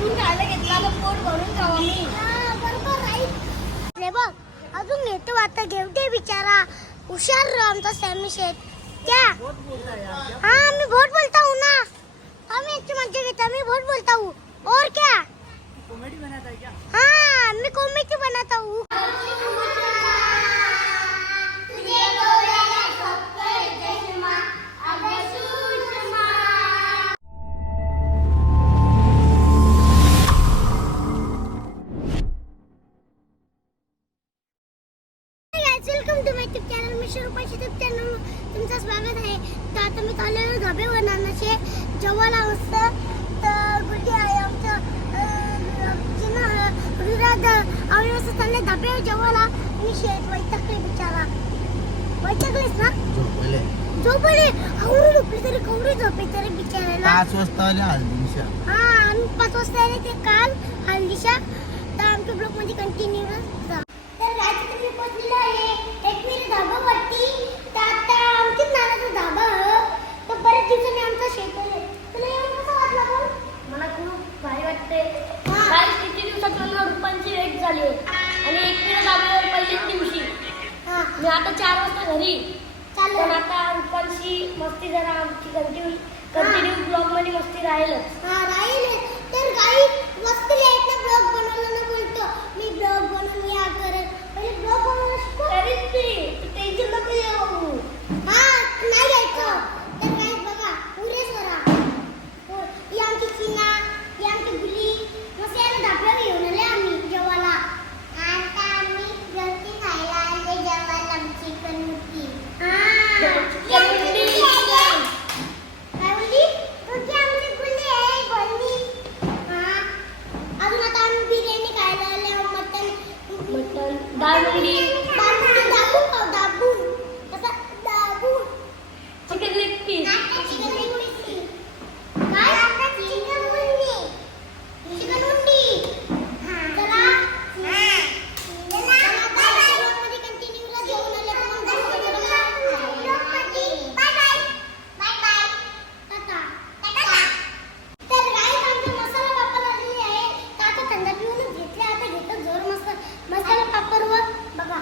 आपण खायला घेतला तर पोट भरून खावा मी बरोबर बघ अजून येतो आता घेवते बिचारा. हुशार राह आमचा सॅमी शेत क्या? हा मी बहुत बोलता हूँ ना. हम अच्छी मजा घेता मी बहुत बोलता हूँ. और क्या? कॉमेडी बनाता है क्या हाँ मैं कॉमेडी बनाता हूँ. Welcome to my YouTube channel me Shirupa YouTube channel तुमचं स्वागत आहे. तर आता मी चाललेलो धबे बनानाचे जेव्हाला असतं तर गुड्डी आहे आमचं विराज आम्ही असं चालले धबे जेव्हाला मी शेत वैतकले बिचारा. वैतकलेस ना? झोपले. झोपले? आवरू झोपली तरी कवरी झोपे तरी बिचारायला पाच वाजता आले हल्दीशा हा आणि पाच वाजता आले ते काल हल्दीशा तर आमच्या ब्लॉगमध्ये कंटिन्यू जा. तर रात्री आहे. एक मिनिट धाबावरती तर आता आमच्याच नानाचा धाबा आहे. तर बरेच दिवसांनी आमचा शेत आहे तुला येऊन कसं वाटलं पण मला खूप भारी वाटते हा. काल किती दिवसात मला रुपांची वेट झाली आणि एकवीस दाबल्यावर पहिल्याच दिवशी हा मी आता चार वाजता घरी पण चालेल आता रुपांची मस्ती जरा आमची कंटिन्यू कंटिन्यू ब्लॉगमध्ये मस्ती राहीलच हा राहील तर काही मस्त लिहायचा ब्लॉग बनवला ना बोलतो मी ब्लॉग बनवून या करत पहिले ब्लॉग बनवायला शिकव तरीच ती टेन्शन नको येऊ हा नाही घ्यायचं तर काय बघा पुरे स्वरा हो, ही आमची चिना ही आमची गुली मस्त याला धापला घेऊन आले आम्ही जेवायला आता आम्ही गलती खायला आले जेवायला चिकन मुठी चिकन मुठी. काय बोलली तुझी आमची गुली आहे बोलली हा अजून आता आम्ही बिर्याणी खायला आले मटन मटन डाळ मुंडी दाबून दाबून खाऊ दाबून असं दाबून चिकन लेग पीस चिकन मुंडी काय चिकन मुंडी चिकन मुंडी चला तर guys, आमचे मसाला पापड आलेले आहे. तर आता थंड पिऊनच घेतले. आता घेतो जोर मसा- मसाला पापडवर. बघा.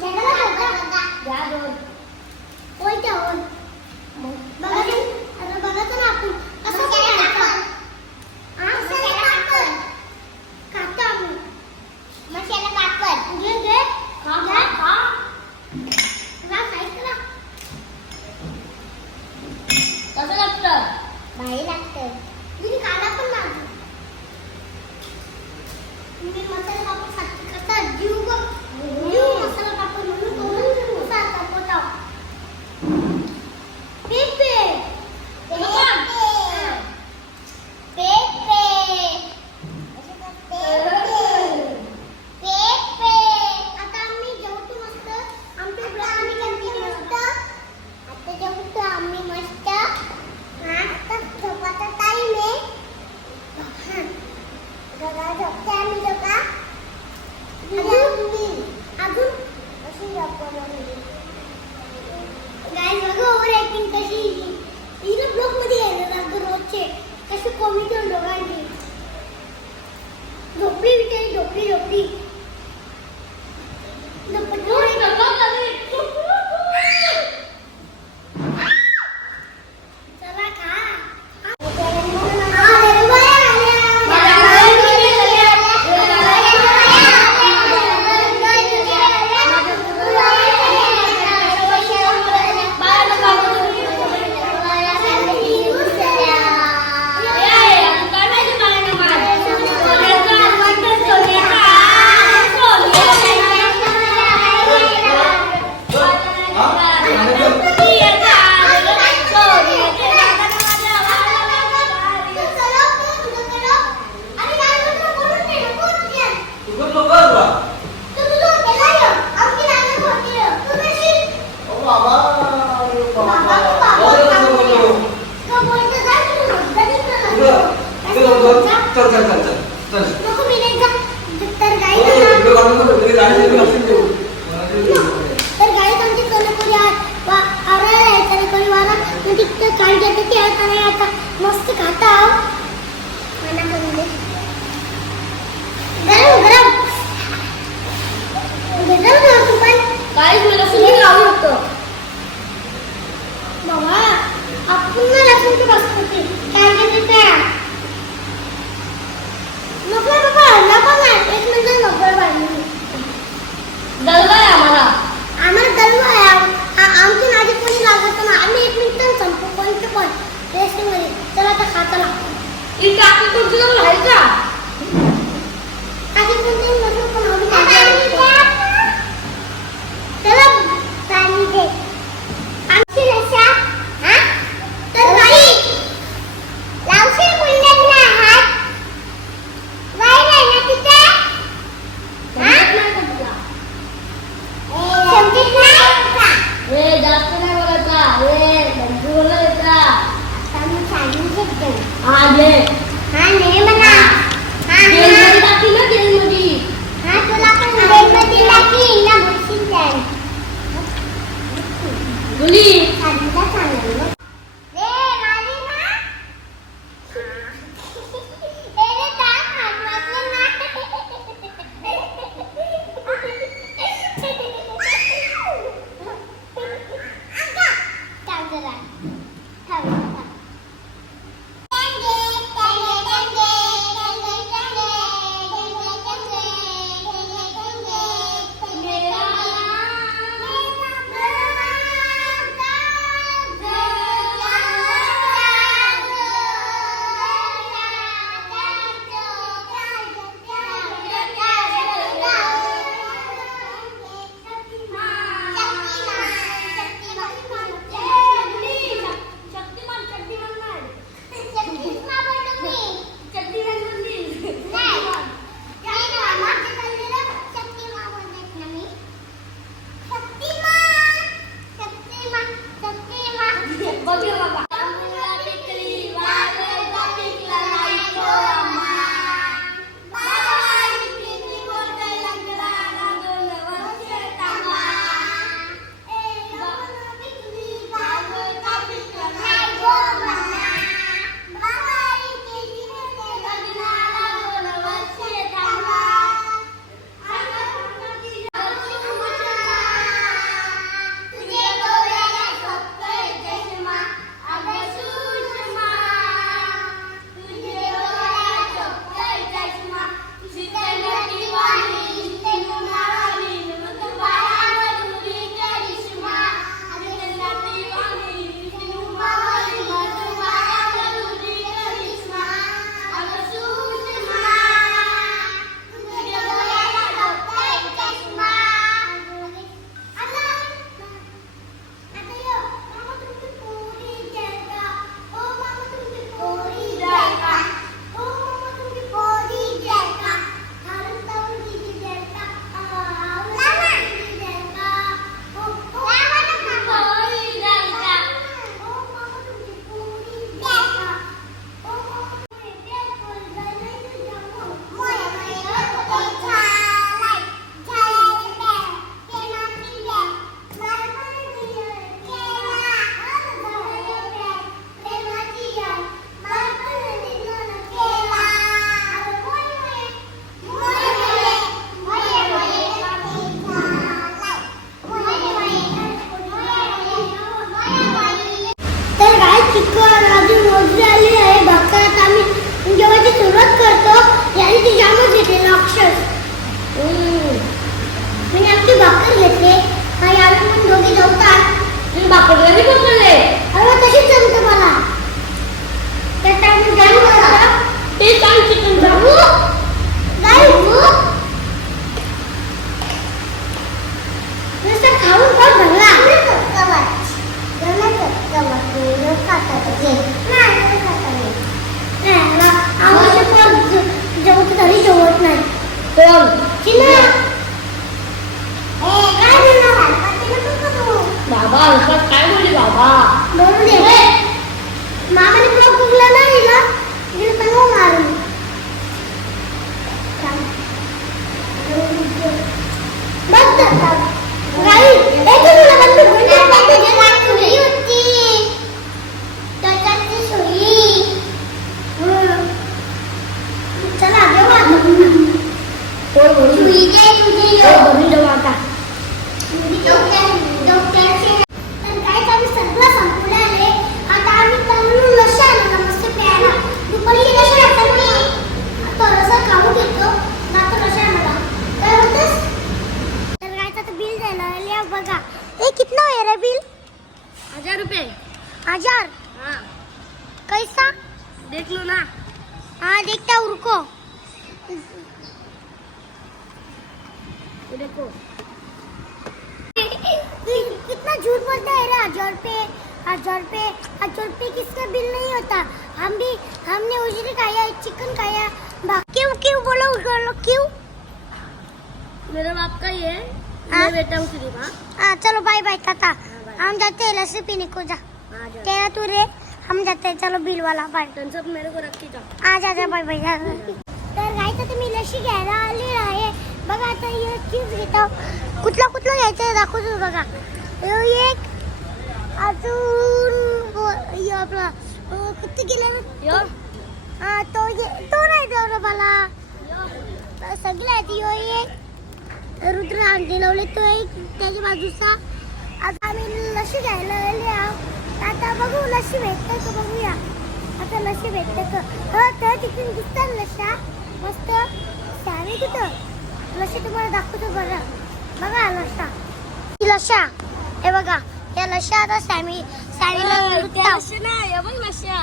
शेंगाला ठेवता. द्या दोन होय त्या होय. बघा ते- आता बघायचं ना आपण. कसं करायचं? हा? खातो आम्ही. घे, घे. खा खा खा वा, खायचं ना. कसं लागतं भारी लागतं. मी काला पण लागतो मी मसाला पापड 我们就走开 तर चल चल चल. नको मी नाही का तर गाई तर गाई आमची कलपुरी आवडा आहे तर परिवारा म्हणजे तर काय घेते ते आता नाही आता. मस्त खाता हो. मना करून तर गरम गरम. गरम ना तू पण काय तुला सुंदर आवडतं बाबा आपण ना लक्ष्मी बसतो 你咋个都知道来？孩子。Ha, Ade. Ha ni mana? Ha ni laki ke dia mati? Ha, tu laki dia mati laki lah bersihkan. Boleh. याने तिच्यावर घेतलेला अक्षर म्हणजे आमची भाकर घेतले आणि आम्ही पण दोघी जेवतात बापडल्याने पकडले अरे तशीच जमतात 권. 진아. 어, 까지는 안 빠지는 끝까지. 나봐, 이거 हम भी हमने उजरी खाया चिकन खाया। क्यों क्यों बोलो बोलो क्यों? मेरे बाप का ही है। हाँ? मैं बेटा हूँ हाँ हाँ चलो बाय बाय टाटा। हम जाते हैं लस्सी पीने को जा। तेरा तू रे? हम जाते हैं चलो बिल वाला बाय अप मेरे को रख के जाओ। आ जा जा बाय बाय जा। तर गायचं तुम्ही लशी घ्यायला आलेलं आहे बघा आता हे? चीज घेतो कुठला कुठला घ्यायचं आहे दाखवतो बघा एक अजून आपला किती गेले यो. हा तो तो नाही तेवढा मला सगळे आहेत ह्यो एक रुद्र आणले लावले तो एक त्याच्या बाजूचा. आता आम्ही लशी घ्यायला आले आहोत आता बघू लशी भेटते का बघूया. आता लशी भेटते का? हो तर तिथून दिसतात लशा मस्त. त्याने कुठं लशी तुम्हाला दाखवतो बघा बघा लशा ही लशा हे बघा या लशा आता सॅमी लश्या ना बघ लशा.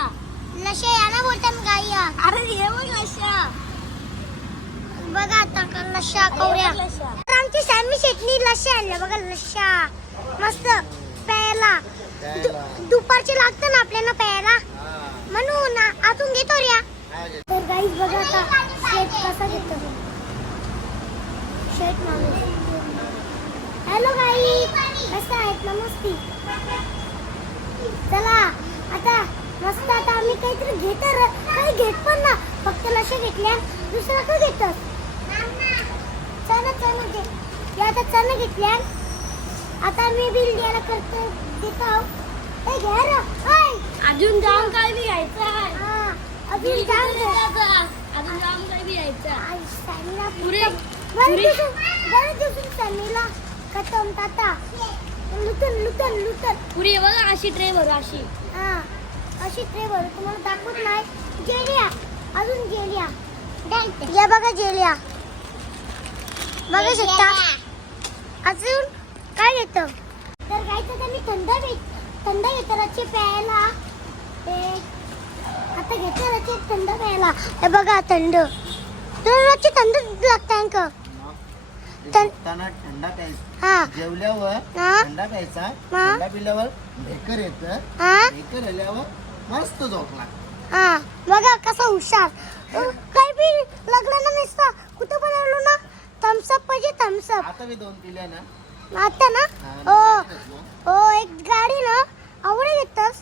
बोलतात गाई अरे बघ आता लशा कवऱ्या. आमची सॅमी शेटनी लशा आणल्या. बघा लशा. मस्त प्यायला. दुपारचे लागतं ना आपल्याला प्यायला? म्हणून आतून घेतो रे तर गाईज बघा आता शेट कसा घेतो शेट माणूस. हॅलो गाई कसा आहेत नमस्ते चला आता मस्त आता आम्ही काहीतरी घेत काही घेत पण ना. फक्त लशा घेतल्या दुसरं का घेतो चणा चणा घे या आता चणा घेतल्या. आता मी बिल द्यायला करतो देतो. ए घ्या रे. अजून जाम काय बी घ्यायचं हा अजून जाम. अजून जाम काय बी घ्यायचं पुरे- पुस्तक- बरं पुरे- दिवसून सॅमीला खतम ताता लुटन लुटन लुटन. पुरी हे बघा अशी ट्रे भरू अशी. हा अशी ट्रे भरू. तुम्हाला दाखवत नाही. जेलिया. अजून जेलिया. या बघा जेलिया. बघा शकता अजून काय घेतो तर गायचं तर मी थंड थंड घेतो रच्चे प्यायला. ते आता घेतो रच्चे थंड प्यायला. हे बघा थंड. तर रच्चे थंड लागतं त्यांना थंडा प्यायचा. हा. जेवल्यावर हा. थंडा प्यायचा. हा. थंडा पिल्यावर ढेकर येतं. हा. ढेकर आल्यावर मस्त झोप लागते. हा. बघा कसा हुशार. काही बी लग्नाला नसता. कुठं पण आलो ना थम्सअप पाहिजे थम्सअप आता मी दोन पिल्या ना. आता ना? हा, हो. हो एक गाडी ना आवडे घेतस.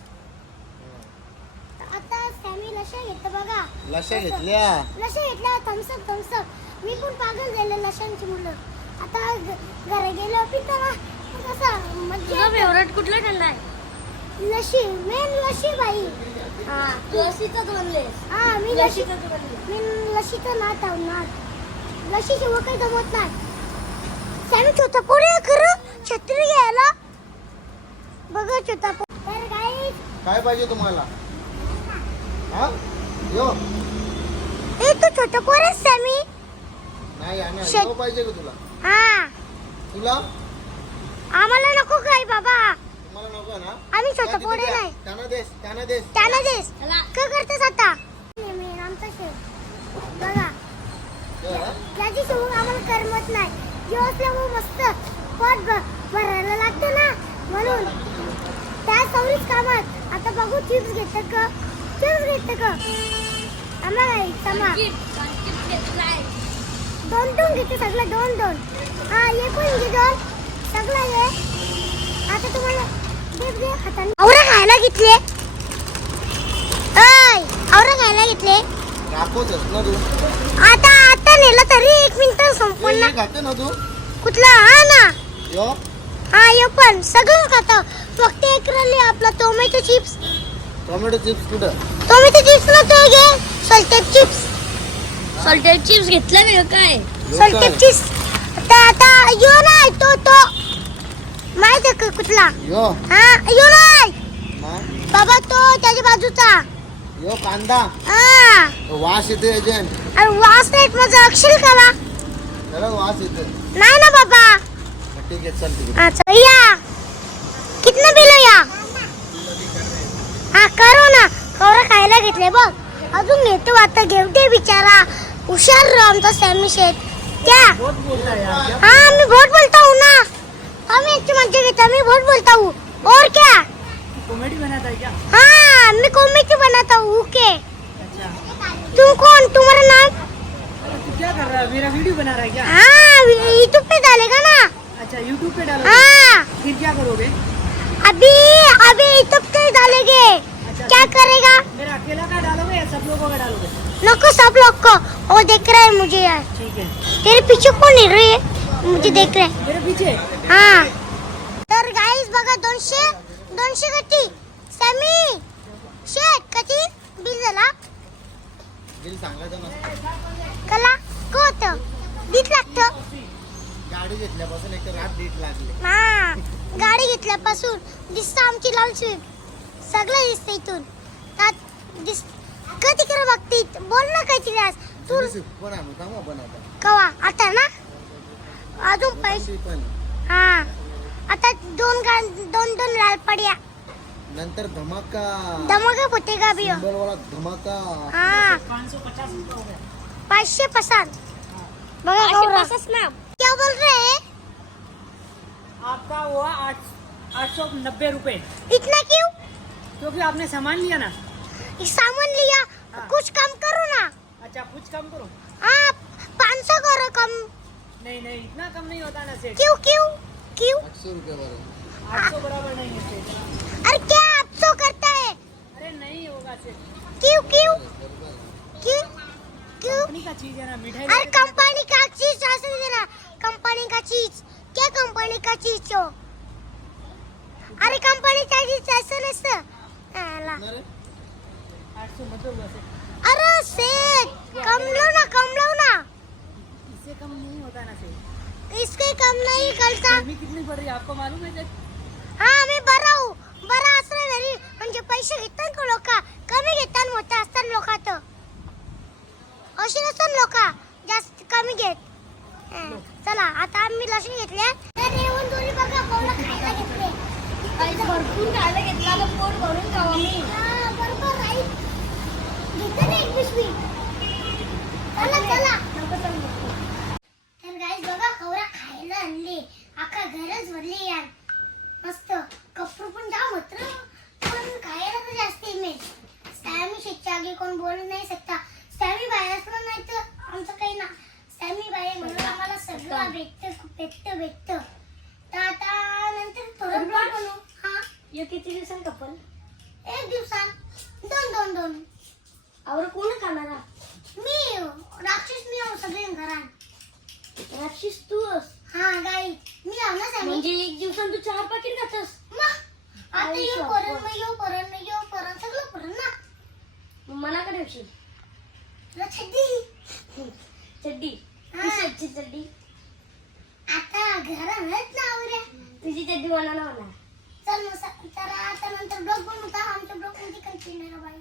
आता सॅमी लशा घेत बघा. लशा घेतल्या. लशा घेतल्या थम्सअप थम्सअप मी पण पागल झाले लशांची मुलं. आता घरी गेलो पितो ना मग कसं मज्जा तुझा. फेवरेट कुठला ठंडा आहे? लशी मेन लशी बाई. हा बनले हा मी बनले मी लशीचं काही जमत नाही. सॅमी छोटा पोरे खरं छत्री घ्यायला? बघा छोटा पो तर काही काय पाहिजे तुम्हाला? हा? यो. ए तू छोटा पोरे सॅमी. नाही आणि शेत- यो पाहिजे का तुला? हा. तुला? आम्हाला नको काय बाबा. तुम्हाला नको ना? आम्ही छोटा त्या तिथे पोरे द्या. नाही. त्यांना देस त्यांना देस. त्याला देस. चला. काय करतेस आता? मी आमचा शेत बघा. दे, हा. त्याची शिवून आम्हाला करमत नाही. जीव असल्यामुळे मस्त पोट भ- भरायला लागतं ना? म्हणून त्या सवरीच कामात. आता बघू चिप्स घेतं का? चिप्स घेतं का? आम्हाला नाही समा गिफ्ट गिफ्ट घेतलाय दोन दोन घेते सगळं दोन दोन. हा ये पण घे दोन? सगळं घे आता तुम्हाला हाताने. आवरा खायला घेतले. ऐ आवरा खायला घेतले. राखोच ना तू? आता आता नेलं तरी एक मिनिट संपूर्ण हे खाते ना तू? कुठला? हा ना. यो. हा ये पण. सगळं खातो. फक्त एक राहिली आपला टोमॅटो चिप्स. टोमॅटो चिप्स कुठं? टोमॅटो चिप्स ना तो घे. सल्टेड चिप्स. सॉल्टेड चिप्स घेतला मी काय? यो सल्टेड काय? चिप्स आता आता यो नाही तो तो माहिती आहे का कुठला? यो. हा यो नाही. ना बाबा तो त्याच्या बाजूचा. यो कांदा. हा. वास येते एजंट आणि वास नाहीत माझा अक्षर काला खरं वास येते नाही ना बाबा. ठीक आहे चल तिकडे. अच्छा या. कितना बिल है या हाँ करो ना. कौरा खायला घेतले बघ. अजून घेतो आता घेऊ दे बिचारा. हुशार आमचा सॅमी शेठ. क्या? है मैं बहुत बोलता हूँ ना. हाँ मैं अच्छी मजे घेता मैं बहुत बोलता हूँ और क्या? कॉमेडी बनाता है क्या? हाँ मैं कॉमेडी बनाता हूँ के अच्छा. तुम कौन? तुम्हारा नाम? क्या कर रहा है? मेरा वीडियो बना रहा है क्या? हाँ यूट्यूब पे डालेगा ना. अच्छा यूट्यूब पे डालोगे हाँ. फिर क्या करोगे? अभी अभी यूट्यूब पे डालेंगे. क्या करेगा? मेरा अकेला का डालोगे या सब लोगों का डालोगे? नको सब लोग को। वो देख रहा है मुझे यार। ठीक है। तेरे पीछे आहे रे मुझे देख रहे मेरे पीछे? हा। तर बघा दोनशे दोनशे कती सॅमी शेट कती बिल झाला? बिल सांगायचं कला? कोत लागतं. गाडी घेतल्यापासून एक रात लागले. हा. गाडी घेतल्यापासून दिसतं आमची लाल स्वीट सगळं दिसतं इथून. दिस कधी कर बघती? बोल ना काहीतरी आज तू बनवता कवा? आता ना? अजून पैसे पण हा. आता दोन गा दोन दोन लाल पड्या. नंतर धमाका. धमाका होते का बियो सिंबल वाला धमाका. हाँ. पाँच सौ पचास रुपये हो गया पाचशे पसंद बघा गौरव क्या बोल रहे हैं? आपका हुआ आठ आठ सौ नब्बे रुपये. इतना क्यों? क्योंकि आपने सामान लिया ना? सामान लिया। हाँ। कुछ कम करो ना। अच्छा कुछ कम करो? हाँ पाँच सौ करो कम नहीं नहीं इतना कम नहीं होता ना सेठ। क्यों क्यों क्यों? आठशे रुपये बरं आठ सौ बराबर नहीं है सेठ। अरे क्या आठ सौ करता है? अरे नहीं होगा सेठ। क्यों क्यों? क्यों क्यों? कंपनी का चीज़ है ना मिठाई अरे कंपनी का अरे सेठ कम लो ना कम लो ना. इससे कम नहीं होता ना सेठ। इसके कम नहीं करता। गर्मी कितनी पड़ रही है आपको मालूम है सेठ? हा मी बरा हूँ बरा असं घरी म्हणजे पैसे घेतात का लोक? कमी घेतात मोठे असतात लोकात अशी नसतात लोक जास्त कमी घेत चला आता आम्ही लसूण घेतले. तर येऊन दोन्ही बघा पावला खायला घेतले. भरपूर खायला घेतला तर पोट भरून खावा मी हा, बरोबर राईट घेते ना एक पिशवी चला चला तर गाईस बघा कवरा खायला आणले अख्खा घरच भरले यार. मस्त. कपडे पण जाम होत ना. पण खायला तर जास्त इमेज स्टॅमी शेटच्या आगे कोण बोलू नाही शकता. स्टॅमी बाय असलं नाही तर आमचं काही ना. स्टॅमी बाय म्हणून आम्हाला सगळं भेटतं भेटतं भेटतं. तर आता नंतर थोडं बनवू. हा? किती दिवसांनी कपल एक दिवसात. दोन दोन दोन. आवर कोण खाणार? मी राक्षस मी आहो सगळे घरात. राक्षस तू आहेस. हा गाई. मी आहो ना स्टॅमी म्हणजे एक दिवसात तू चार पाकिट खातस? मग आता आई येऊ शपथ. करण मग येऊ करण मग येऊ करण सगळं करण ना. मग मनाकडे ठेवशील? तुला छड्डी. चड्डी हा. कशाची चड्डी आता घरात ना आवऱ्या. तुझी चड्डी बनवणार म्हणा चल मग स- तर आता नंतर ब्लॉग बनवता आमच्या ब्लॉगमध्ये कंटिन्यू बाय